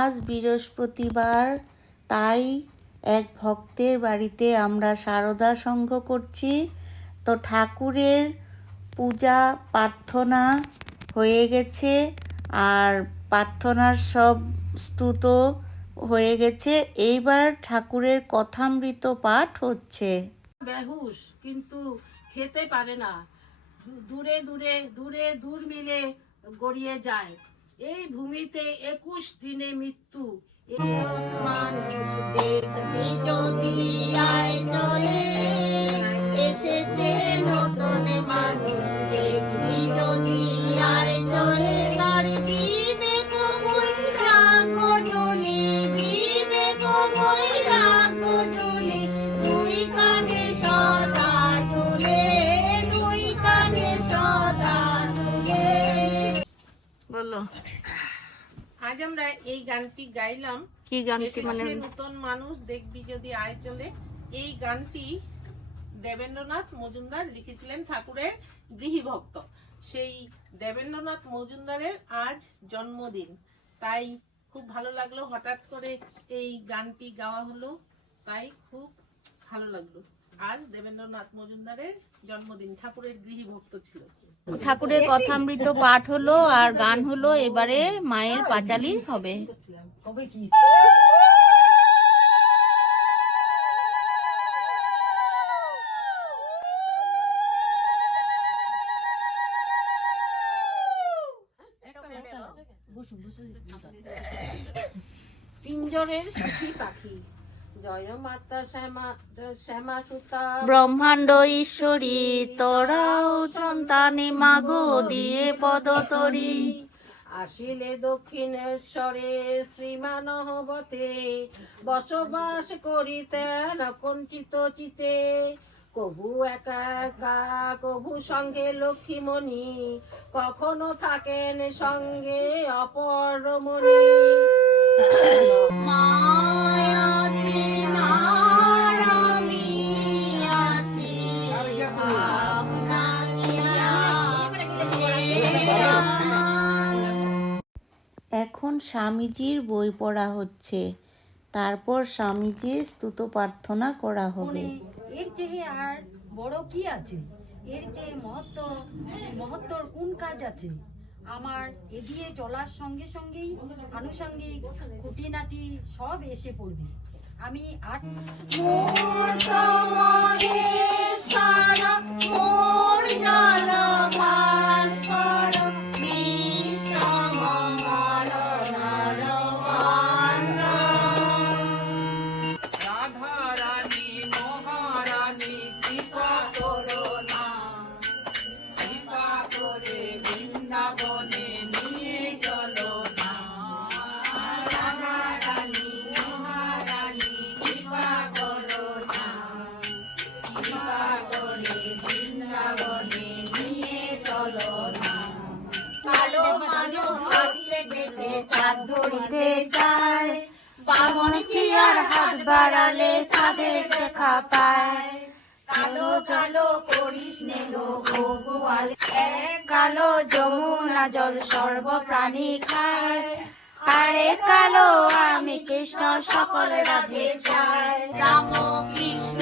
আজ বৃহস্পতিবার, তাই এক ভক্তের বাড়িতে আমরা সারদা সংঘ করছি। তো ঠাকুরের পূজা, প্রার্থনা হয়ে গেছে আর প্রার্থনার সব স্তুত হয়ে গেছে। এইবার ঠাকুরের কথামৃত পাঠ হচ্ছে। বেহুশ, কিন্তু খেতে পারে না। দূরে দূরে দূরে দূর মিলে গড়িয়ে যায়। এই ভূমিতে একুশ দিনে মৃত্যু। চলে, এসেছে নতুন মানুষ। বলো। আজ আমরা এই গানটি গাইলাম। কি গানটি মানে? নূতন মানুষ দেখবি যদি আয় চলে। এই গানটি দেবেন্দ্রনাথ মজুমদার লিখেছিলেন ঠাকুরের গৃহী ভক্ত সেই দেবেন্দ্রনাথ মজুমদারের আজ জন্মদিন। তাই খুব ভালো লাগল হঠাৎ করে এই গানটি গাওয়া হলো। তাই খুব ভালো লাগল। আজ দেবেন্দ্রনাথ মজুমদারের জন্মদিন ঠাকুরের গৃহী ভক্ত ছিল। ঠাকুরের কথামৃত পাঠ হলো আর গান হলো এবারে মায়ের পাঁচালি হবে। পিঞ্জরের সুখী পাখি। ব্রহ্মাণ্ড ঈশ্বরী তোরাও সন্তানে মাগো দিয়ে পদতরি আসিলে দক্ষিণেশ্বরে শ্রীমানহবতে বসবাস করিতেন কণ্ঠিত চিতে। কভু একা একা কভু সঙ্গে লক্ষ্মীমণি কখনো থাকেন সঙ্গে অপর অপরমণি এখন স্বামীজির বই পড়া হচ্ছে। তারপর স্বামীজির স্তুত প্রার্থনা করা হবে। এর চেয়ে আর বড় কি আছে? এর চেয়ে মহত্ব মহত্তর কোন কাজ আছে? আমার এগিয়ে চলার সঙ্গে সঙ্গেই আনুষঙ্গিক খুঁটিনাটি সব এসে পড়বে। আমি আট ধরিতে চায়। বামন কি আর হাত বাড়ালে চাঁদের দেখা পায়। কালো কালো করিস নেলো ভোগুয়ালে এক কালো যমুনা জল সর্বপ্রাণী খায়। আরে কালো আমি কৃষ্ণ, সকল রাধে চায়। রাম কৃষ্ণ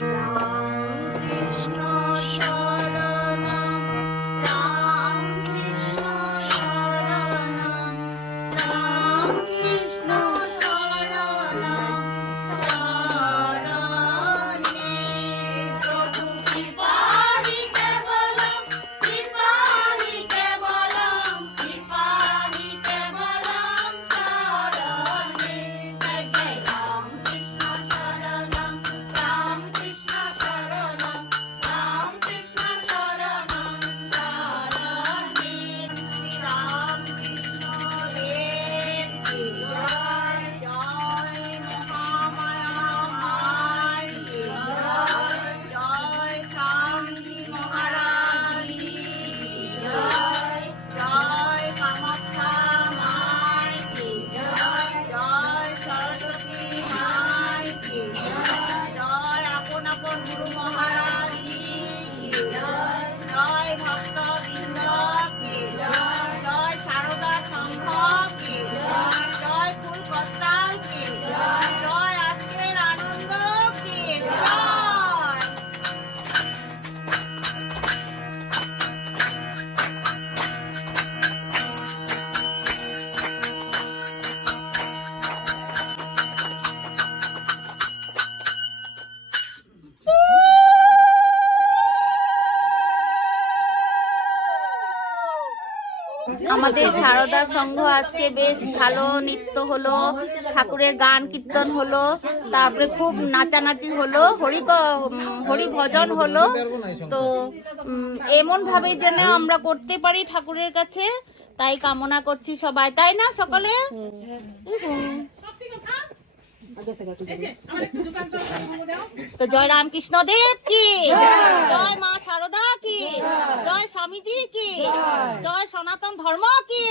Yeah. আমাদের সারদা সংঘ আজকে বেশ ভালো নৃত্য হলো ঠাকুরের গান কীর্তন হলো তারপরে খুব নাচানাচি হলো হরি হরি ভজন হলো। তো উম, এমন ভাবে যেন আমরা করতে পারি ঠাকুরের কাছে তাই কামনা করছি সবাই তাই না সকলে? তো জয় রামকৃষ্ণ দেব কি? জয়। মা শারদা কি? জয়। স্বামীজি কি? জয়। সনাতন ধর্ম কি?